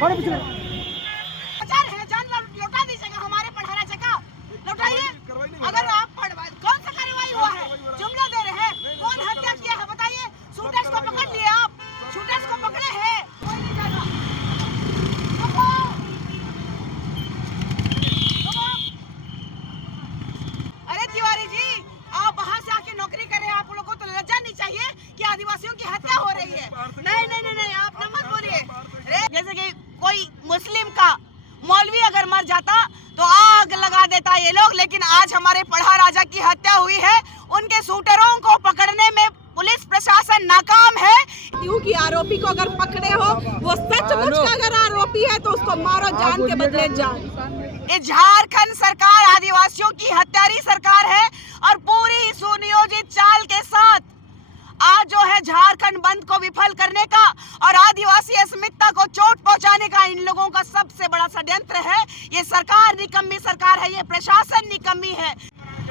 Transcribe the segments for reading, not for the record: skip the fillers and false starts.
जान लौटा दीजिएगा, हमारे पढ़ाना जगह लौटाइए। अगर आप कौन सा कार्रवाई हुआ है? जुमला दे रहे हैं, कौन हत्या किया है बताइए। शूटर्स को पकड़ लिए आप, शूटर्स को पकड़े हैं, कोई नहीं जाएगा। अरे तिवारी जी, आप बाहर से आके नौकरी कर रहे हैं, आप लोगों को तो लज्जा नहीं चाहिए कि आदिवासियों की हत्या हो रही है? नहीं नहीं नहीं नहीं, आप न मत बोलिए। जैसे कि कोई मुस्लिम का मौलवी अगर मर जाता तो आग लगा देता ये लोग, लेकिन आज हमारे पढ़ा राजा की हत्या हुई है, उनके शूटरों को पकड़ने में पुलिस प्रशासन नाकाम है। क्योंकि आरोपी को अगर पकड़े हो, वो सचमुच का अगर आरोपी है तो उसको मारो, जान के बदले जान। ये झारखंड सरकार आदिवासियों की हत्यारी सरकार है और पूरी सुनियोजित चाल के साथ आज जो है झारखंड बंद को विफल करने का और आदिवासी अस्मिता को चोट पहुंचाने का इन लोगों का सबसे बड़ा षड्यंत्र है। ये सरकार निकम्मी सरकार है, ये प्रशासन निकम्मी है।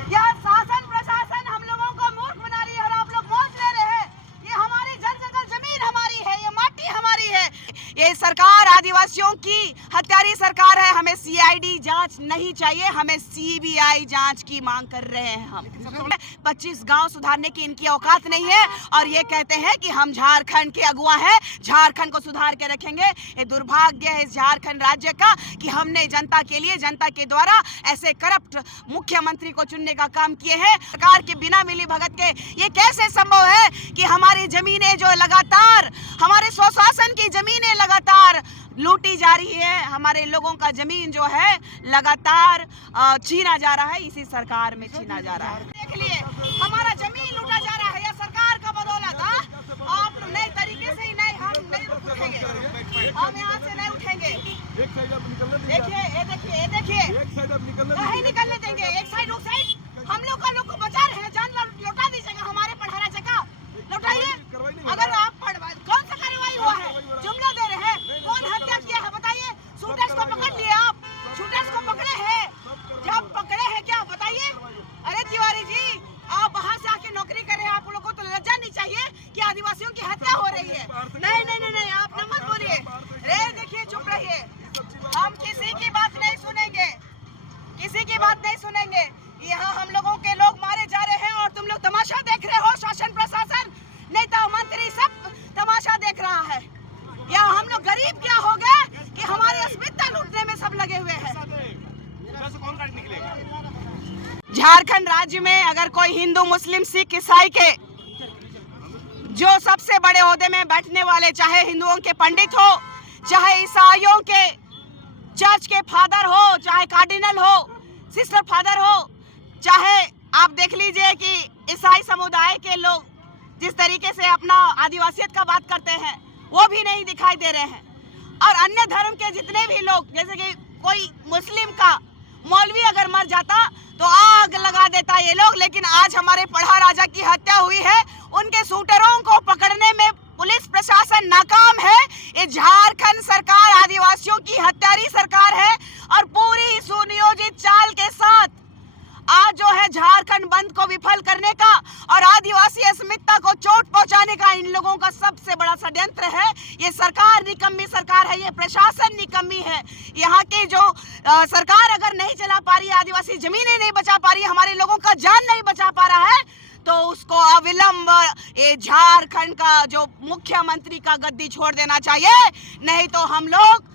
यह शासन प्रशासन हम लोगों को मूर्ख बना रही है और आप लोग मौज ले रहे हैं। ये हमारी जंगल जमीन हमारी है, ये माटी हमारी है। ये सरकार आदिवासियों की हत्यारी सरकार है। हमें सीआईडी जांच नहीं चाहिए, हमें सीबीआई जांच की मांग कर रहे हैं हम। 25 गांव सुधारने की इनकी औकात नहीं है और ये कहते हैं कि हम झारखंड के अगुआ हैं, झारखंड को सुधार के रखेंगे। ये दुर्भाग्य है इस झारखंड राज्य का कि हमने जनता के लिए, जनता के द्वारा ऐसे करप्ट मुख्यमंत्री को चुनने का काम किए हैं। सरकार के बिना मिली भगत के ये कैसे संभव है कि हमारी जमीनें जो लगातार, हमारे स्वशासन की जमीनें लगातार लूटी जा रही है, हमारे लोगों का जमीन जो है लगातार छीना जा रहा है, इसी सरकार में छीना जा रहा है। देख लिए हमारा जमीन लूटा जा रहा है, यह सरकार का बदौलत। आप नए तरीके से ही नहीं, हम नहीं उठेंगे, हम यहाँ से नहीं उठेंगे। देखिए ये देखिए, ये देखिए, नहीं निकलने देंगे। एक साइड उस साइड हम लोग का लोग को बचा रहे हैं, जान लौटा दीजिएगा, हमारे पढ़ाना जगह लौटाइए। अगर आप कौन सा कार्रवाई हुआ है? जुमला दे रहे हैं, कौन हत्या किया है बताइए। शूटर्स को पकड़ लिए आप, शूटर्स को पकड़े हैं, जब पकड़े हैं क्या बताइए। अरे तिवारी जी, आप बाहर से आके नौकरी कर रहे हैं, आप लोगों को तो लज्जा नहीं चाहिए कि आदिवासियों की हत्या हो रही है? नहीं नहीं नहीं नहीं, आप न मत बोलिए। रे देखिए, चुप रहिए, हम किसी की बात नहीं सुनेंगे, किसी की बात नहीं सुनेंगे। यहाँ हम लोगों के लोग मारे जा रहे हैं और तुम लोग तमाशा देख रहे हो। शासन प्रशासन, नेता मंत्री सब तमाशा देख रहा है। या हम लोग गरीब क्या हो गए कि हमारी अस्मिता लूटने में सब लगे हुए हैं। झारखंड राज्य में अगर कोई हिंदू, मुस्लिम, सिख, ईसाई के जो सबसे बड़े ओहदे में बैठने वाले, चाहे हिंदुओं के पंडित हो, चाहे ईसाइयों के चर्च के फादर हो, चाहे कार्डिनल हो, सिस्टर फादर हो, चाहे आप देख लीजिए कि ईसाई समुदाय के लोग जिस तरीके से अपना आदिवासियत का बात करते हैं वो भी नहीं दिखाई दे रहे हैं। और अन्य धर्म के जितने भी लोग, जैसे कि कोई मुस्लिम का मौलवी अगर मर जाता तो आग लगा देता ये लोग, लेकिन आज हमारे पढ़ा राजा की हत्या हुई है, उनके शूटरों को पकड़ने में पुलिस प्रशासन नाकाम है। ये झारखंड सरकार आदिवासियों की हत्यारी सरकार है और पूरी सुनियोजित चाल के साथ आज जो है झारखंड बंद को विफल करने का और आदिवासी अस्मिता को चोट पहुंचाने का इन लोगों का सबसे बड़ा षड्यंत्र है। ये सरकार निकम्मी सरकार है, ये प्रशासन निकम्मी है। यहाँ की जो सरकार अगर नहीं चला पा रही, आदिवासी जमीनें नहीं बचा पा रही, हमारे लोगों का जान नहीं बचा पा रहा है, तो उसको अविलंब ये झारखंड का जो मुख्यमंत्री का गद्दी छोड़ देना चाहिए। नहीं तो हम लोग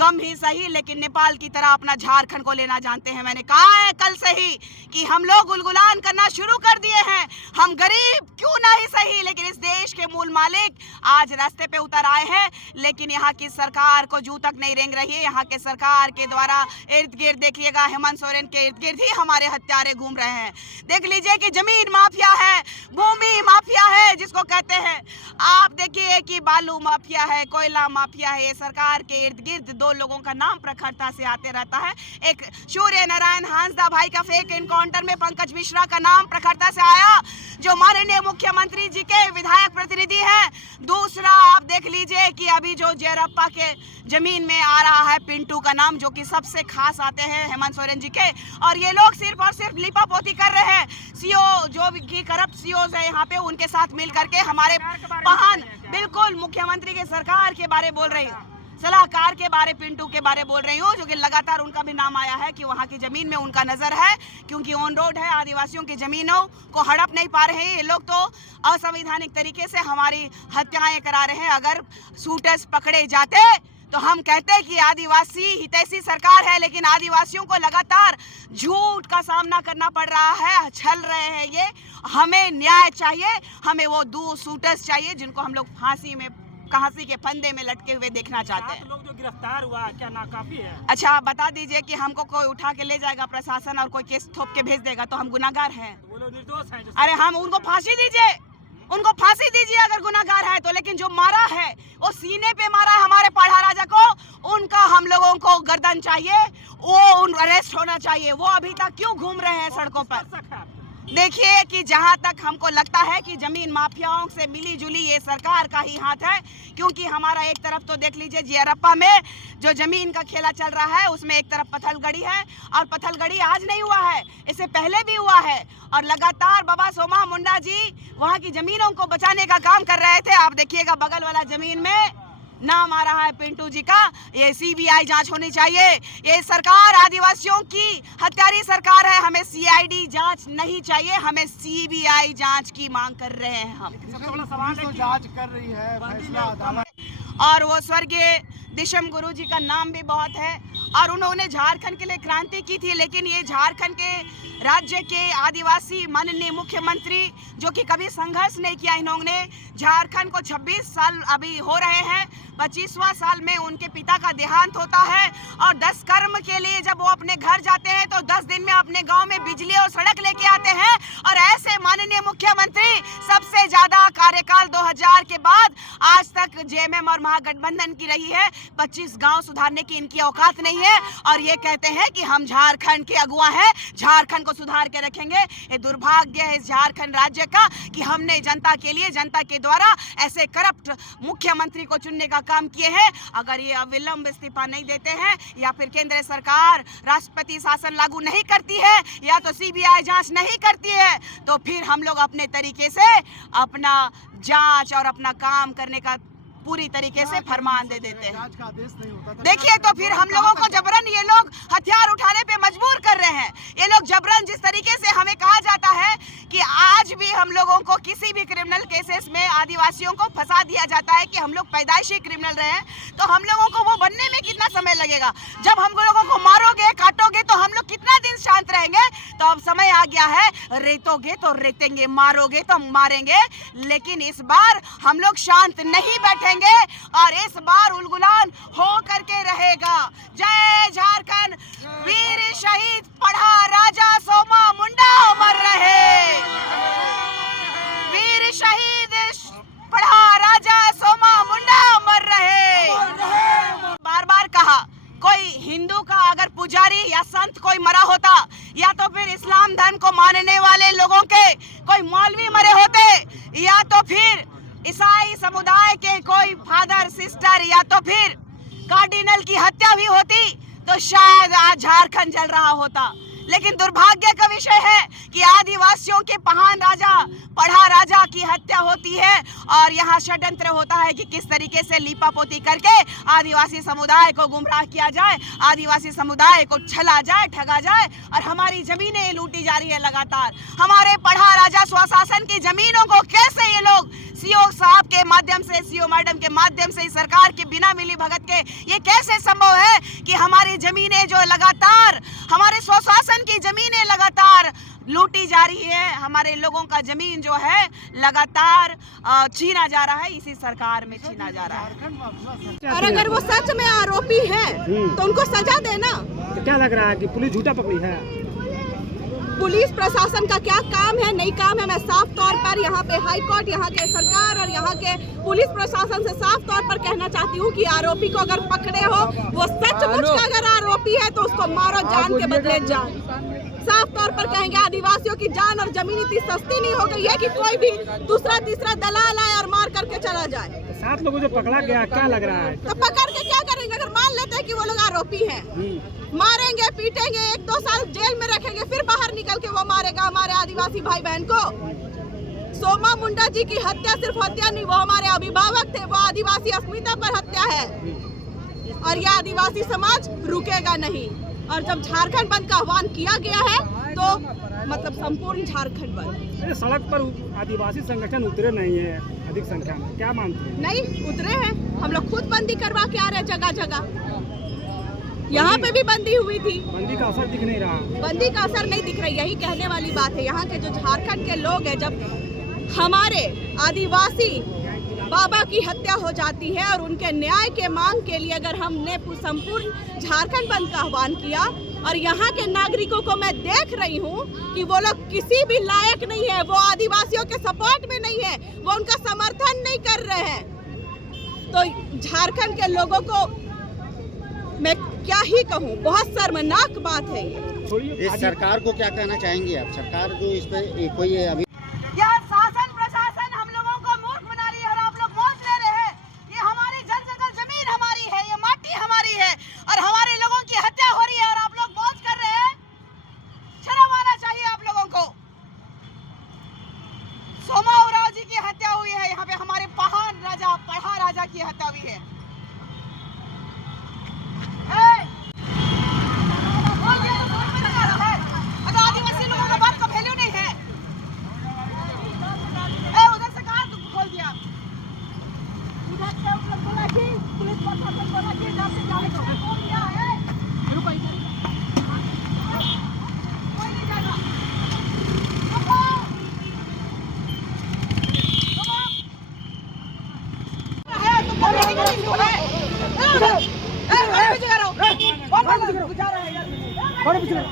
कम ही सही लेकिन नेपाल की तरह अपना झारखंड को लेना जानते हैं। मैंने कहा है कल से ही कि हम लोग गुलगुलान करना शुरू कर दिए हैं। हम गरीब क्यों ना ही सही, लेकिन इस देश के मूल मालिक आज रास्ते पे उतर आए हैं। लेकिन यहाँ की सरकार को जू तक नहीं रेंग रही है। यहाँ के सरकार के द्वारा इर्द गिर्द देखिएगा, हेमंत सोरेन के इर्द गिर्द ही हमारे हत्यारे घूम रहे हैं। देख लीजिए कि जमीन माफिया है, भूमि माफिया है जिसको कहते हैं। आप देखिए कि बालू माफिया है, कोयला माफिया है। ये सरकार के इर्द गिर्द दो लोगों का नाम प्रखरता से आते रहता है। एक सूर्य नारायण हांसदा भाई का फेक एनकाउंटर में पंकज मिश्रा का नाम प्रखरता से आया, जो माननीय मुख्यमंत्री जी के विधायक प्रतिनिधि हैं। दूसरा आप देख लीजिए कि अभी जो जेरप्पा के जमीन में आ रहा है पिंटू का नाम, जो कि सबसे खास आते हैं हेमंत सोरेन जी के। और ये लोग सिर्फ और सिर्फ लिपापोती कर रहे हैं। सीओ जो भी करप्ट सीओज है यहाँ पे, उनके साथ मिल करके हमारे पहान बिल्कुल मुख्यमंत्री के सरकार के बारे बोल रही है। सलाहकार के बारे पिंटू के बारे बोल रही हूँ, जो कि लगातार उनका भी नाम आया है कि वहाँ की जमीन में उनका नजर है, क्योंकि ऑन रोड है। आदिवासियों की जमीनों को हड़प नहीं पा रहे हैं ये लोग, तो असंवैधानिक तरीके से हमारी हत्याएं करा रहे हैं। अगर शूटर्स पकड़े जाते तो हम कहते कि आदिवासी हितैषी सरकार है, लेकिन आदिवासियों को लगातार झूठ का सामना करना पड़ रहा है, छल रहे हैं ये। हमें न्याय चाहिए, हमें वो 2 शूटर्स चाहिए जिनको हम लोग फांसी के फंदे में लटके हुए देखना चाहते हैं। लोग जो गिरफ्तार हुआ क्या नाकाफी है? अच्छा, आप बता दीजिए कि हमको कोई उठा के ले जाएगा प्रशासन और कोई केस थोप के भेज देगा तो हम गुनाहगार हैं? वो लोग निर्दोष हैं। अरे हम उनको फांसी दीजिए, उनको फांसी दीजिए अगर गुनाहगार है तो। लेकिन जो मारा है वो सीने पे मारा है हमारे पढ़ा राजा को, उनका हम लोगों को गर्दन चाहिए, वो अरेस्ट होना चाहिए। वो अभी तक क्यों घूम रहे हैं सड़कों पर? देखिए कि जहां तक हमको लगता है कि जमीन माफियाओं से मिली जुली ये सरकार का ही हाथ है, क्योंकि हमारा एक तरफ तो देख लीजिए जियरप्पा में जो जमीन का खेला चल रहा है उसमें एक तरफ पत्थलगड़ी है, और पत्थलगड़ी आज नहीं हुआ है, इससे पहले भी हुआ है। और लगातार बाबा सोमा मुंडा जी वहाँ की जमीनों को बचाने का काम कर रहे थे। आप देखिएगा बगल वाला जमीन में नाम आ रहा है पिंटू जी का। ये सीबीआई जांच होनी चाहिए। ये सरकार आदिवासियों की हत्यारी सरकार है, हमें सीआईडी जांच नहीं चाहिए, हमें सीबीआई जांच की मांग कर रहे हैं हम। सबसे बड़ा सवाल है कि जांच कर रही है, फैसला अदालत। और वो स्वर्गीय दिशम गुरु जी का नाम भी बहुत है, और उन्होंने झारखंड के लिए क्रांति की थी। लेकिन ये झारखंड के राज्य के आदिवासी माननीय मुख्यमंत्री जो कि कभी संघर्ष नहीं किया, इन्होंने झारखंड को 26 साल अभी हो रहे हैं, 25वां साल में उनके पिता का देहांत होता है। और 10 कर्म के लिए जब वो अपने घर जाते हैं तो 10 दिन में अपने गांव में बिजली और सड़क लेके आते हैं। और ऐसे माननीय मुख्यमंत्री सबसे ज्यादा कार्यकाल 2000 के बाद आज तक जेएमएम और महागठबंधन की रही है। 25 गांव सुधारने की इनकी औकात नहीं है, और ये कहते हैं कि हम झारखंड के अगुआ हैं, झारखंड को सुधार के रखेंगे। ये दुर्भाग्य है इस झारखंड राज्य का कि हमने जनता के लिए, जनता के द्वारा ऐसे करप्ट मुख्यमंत्री को चुनने का काम किए हैं। अगर ये अविलंब इस्तीफा नहीं देते हैं, या फिर केंद्र सरकार राष्ट्रपति शासन लागू नहीं करती है, या तो सीबीआई जांच नहीं करती है, तो फिर हम लोग अपने तरीके से अपना जांच और अपना काम करने का पूरी तरीके से फरमान दे देते हैं। जांच का आदेश नहीं होता था। देखिए तो फिर हम लोगों को जबरन ये लोग हथियार उठाने पे मजबूर कर रहे हैं। ये लोग जबरन, जिस तरीके से हमें कहा जाता है कि आज भी हम लोगों को किसी भी क्रिमिनल केसेस में आदिवासियों को फंसा दिया जाता है कि हम लोग पैदाइशी क्रिमिनल रहे हैं, तो हम लोगों को वो बनने में कितना समय लगेगा? जब हम लोगों को मारोगे, काटोगे, तो हम लोग कितना दिन शांत रहेंगे? तो अब समय आ गया है, रेतोगे तो रेतेंगे, मारोगे तो मारेंगे, लेकिन इस बार हम लोग शांत नहीं बैठेंगे, और इस बार उलगुलान हो करके रहेगा। जय झारखंड, वीर शहीद पढ़ा राजा सोमा मुंडा अमर रहे। वीर शहीद पढ़ा राजा सोमा मुंडा अमर रहे। बार बार कहा, कोई हिंदू का अगर पुजारी या संत कोई मरा होता, या तो फिर इस्लाम धर्म को मानने वाले लोगों के कोई मौलवी मरे होते, या तो फिर ईसाई समुदाय के कोई फादर सिस्टर, या तो फिर कार्डिनल की हत्या भी होती, तो शायद आज झारखंड जल रहा होता। लेकिन दुर्भाग्य का विषय है कि आदिवासियों के महान राजा पढ़ा राजा की हत्या होती है, और यहाँ षड्यंत्र होता है कि किस तरीके से लीपापोती करके आदिवासी समुदाय को गुमराह किया जाए, आदिवासी समुदाय को छला जाए, ठगा जाए, और हमारी जमीनें लूटी जा रही है लगातार। हमारे पढ़ा राजा स्वशासन की जमीनों को कैसे ये लोग सीओ साहब के माध्यम से, सीओ मैडम के माध्यम से, इस सरकार के बिना मिली भगत के, ये कैसे संभव है कि हमारी जमीनें जो लगातार, हमारे स्वशासन की जमीनें लगातार लूटी जा रही है, हमारे लोगों का जमीन जो है लगातार छीना जा रहा है, इसी सरकार में छीना जा रहा है। और अगर वो सच में आरोपी है तो उनको सजा देना। तो क्या लग रहा है कि पुलिस झूठा पकड़ी है? पुलिस प्रशासन का क्या काम है, नहीं काम है, मैं साफ तौर पर यहाँ पे हाई कोर्ट, यहाँ के सरकार और यहाँ के पुलिस प्रशासन से साफ तौर पर कहना चाहती हूँ कि आरोपी को अगर पकड़े हो, वो सचमुच का अगर आरोपी है तो उसको मारो, जान के बदले जान। साफ तौर पर कहेंगे, आदिवासियों की जान और जमीन इतनी सस्ती नहीं हो गई है कि कोई भी दूसरा तीसरा दलाल आए और मार करके चला जाए। 7 लोगों को जो पकड़ा गया, क्या लग रहा है? तो पकड़ के क्या करेंगे? अगर मान लेते हैं कि वो लोग आरोपी हैं, मारेंगे, पीटेंगे, 1-2 साल जेल में रखेंगे, फिर बाहर निकल के वो मारेगा हमारे आदिवासी भाई बहन को। सोमा मुंडा जी की हत्या सिर्फ हत्या नहीं, वो हमारे अभिभावक थे, वो आदिवासी अस्मिता पर हत्या है। और यह आदिवासी समाज रुकेगा नहीं। और जब झारखंड बंद का आह्वान किया गया है तो मतलब संपूर्ण झारखंड बंद। सड़क पर आदिवासी संगठन उतरे नहीं है अधिक संख्या में, क्या मानते हैं? नहीं उतरे हैं, हम लोग खुद बंदी करवा के आ रहे हैं जगह जगह। यहाँ पे भी बंदी हुई थी, बंदी का असर दिख नहीं रहा। बंदी का असर नहीं दिख रहा, यही कहने वाली बात है। यहाँ के जो झारखंड के लोग हैं, जब हमारे आदिवासी बाबा की हत्या हो जाती है और उनके न्याय के मांग के लिए अगर हमने संपूर्ण झारखंड बंद का आह्वान किया और यहाँ के नागरिकों को मैं देख रही हूँ कि वो लोग किसी भी लायक नहीं है, वो आदिवासियों के सपोर्ट में नहीं है, वो उनका समर्थन नहीं कर रहे हैं, तो झारखंड के लोगों को मैं क्या ही कहूँ, बहुत शर्मनाक बात है ये। इस सरकार को क्या कहना चाहेंगे आप? सरकार जो इस पे कोई अभी यह शासन प्रशासन हम लोगों को मूर्ख बना रही है और आप लोग मौज ले रहे हैं। ये हमारी जल जंगल जमीन हमारी है, ये माटी हमारी है और हमारे लोगों की हत्या हो रही है और आप लोग मौज कर रहे हैं। शर्म आना चाहिए आप लोगों को। सोमा उराव जी की हत्या हुई है, यहाँ पे हमारे महान राजा पढ़ा राजा की हत्या हुई है। आदिवासी लोगों का बात का वैल्यू नहीं है। उधर से कहाँ खोल दिया? उधर से बोला कि पुलिस प्रशासन बोला कि इधर से जाने को खोल दिया है। रुको इधर कोई नहीं जाएगा। है तुम बोल रही नहीं क्यों है? पीछे करो। कौन जा रहा है यार? कौन पीछे करो?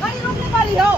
गाड़ी रोकने वाली हो।